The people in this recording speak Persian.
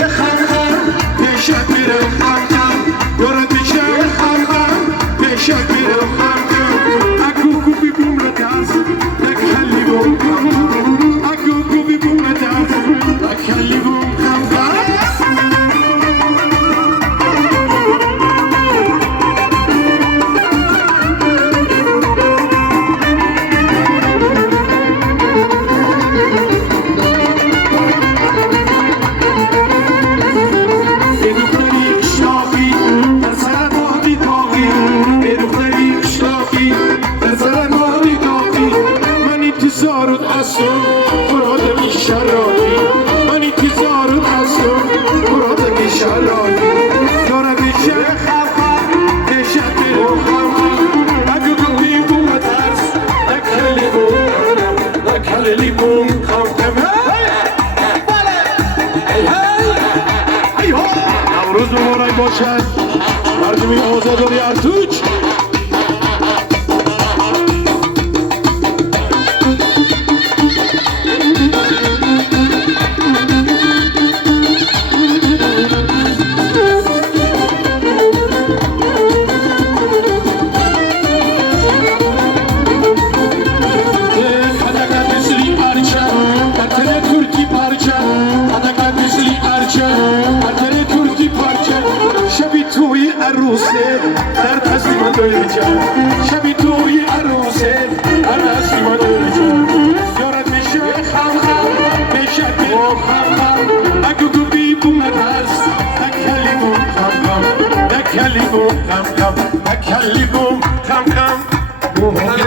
خم خم پیشت میرم خم خم دارد میشه خم خم پیشت میرم خم خم اگو گوبی بوم رو دست نکلی بوم خم خم اگو گوبی بوم رو دست نکلی بوم خم خم زارود اسون مراد میشرادی من انتظارود اسون مراد میشرادی داره میشه خفم نشد بیرون خفم اگه گوهی بوم ترس نکلی بوم خفم نوروز مبارک باشد مردمی آزاداری ارتوج در تسلیم دارجم شبی توی عروسه در تسلیم دارجم یارد میشه خم خم میشه بیرم خم خم اگه گوبی بوم ترس نکلی بوم خم خم نکلی بوم خم خم نکلی بوم خم خم